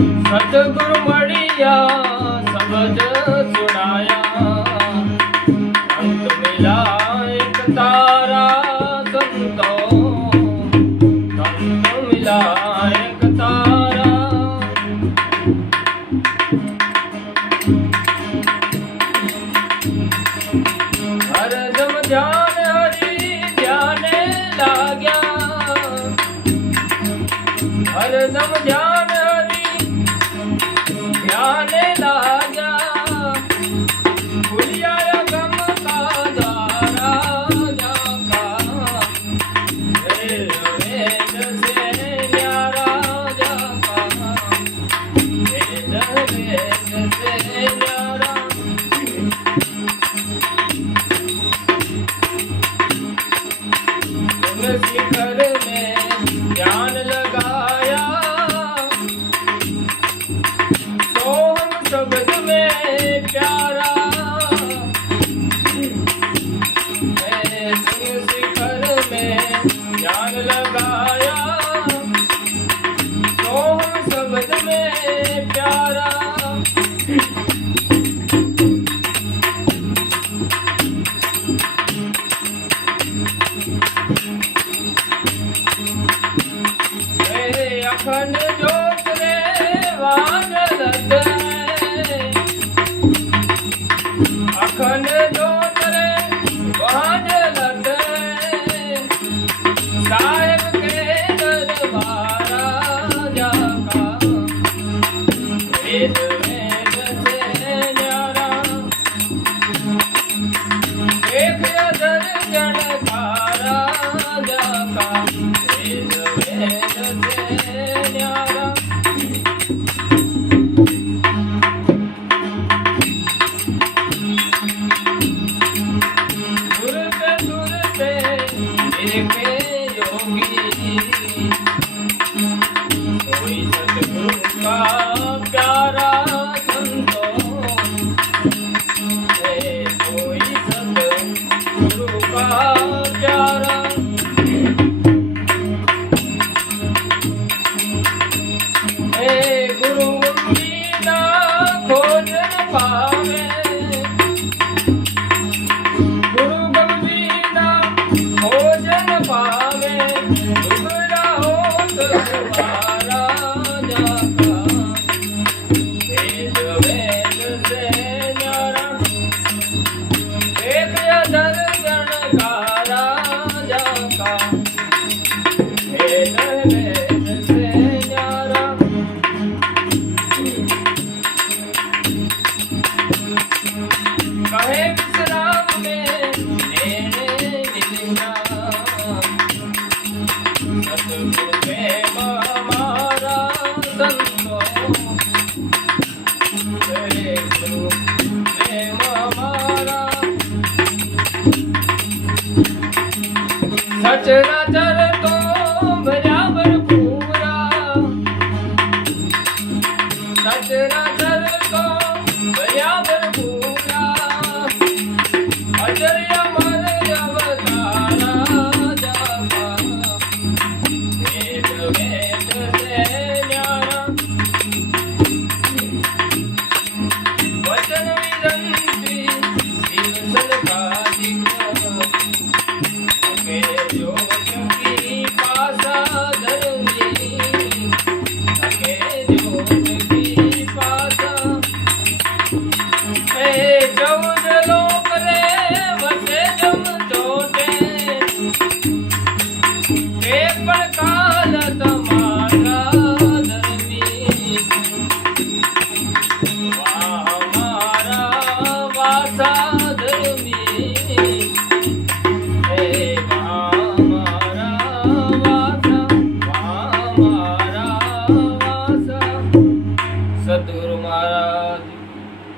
सतगुरु मड़िया सबद सुनाया, अंत मिला एक तारा संतो, अंत मिला एक तारा। हरदम ध्यान हरि ध्याने लाग्या, हरदम ध्यान हरि ध्याने लाग्या, खुलिया गम का द्वारा जाका, वेद वेद से न्यारा जाका, वेद वेद से न्यारा। शिखर में ध्यान लगाया, सोहम शब्द में प्यारा, मैं शिखर में ध्यान लगाया, सोहम शब्द में प्यारा। अखंड ज्योत रे वाजलत है, अखंड ज्योत रे वाजलत है, साहेब के दरबारा जाका, वेद वेद से न्यारा। एक दर्जन तारा जाका, वेद वेद से न्यारा। सुरते सुरते देखे योगी, कोई सतगुरु का प्यारा संतो, कोई सतगुरु का प्यारा। गुरु बिना खोज न पावे, गुरु बिना खोज न पावे, दुबरा हो तुम्हारा जाका, वेद वेद से न्यारा। एक दर्जन कारा जाका, वेद वेद से न्यारा। कहे विश्राम में नेने मिलना, सतगुरु प्रेम हमारा संतो, गुरु प्रेम हमारा। सचराचर तो बराबर पूरा, सचराचर तो बराबर पूरा, अजर अमर अवतारा जाका, वेद वेद से न्यारा। वचन विरंती शिव सनकादिक, के जोत की पासा धरनी, के जोत की पासा। चौद लोक रे वसे जम चोटे, पण काल तमारा धर्मी, हमारा वासा धर्मी, हमारा वासा, हमारा वासा। सद्गुरु महाराज।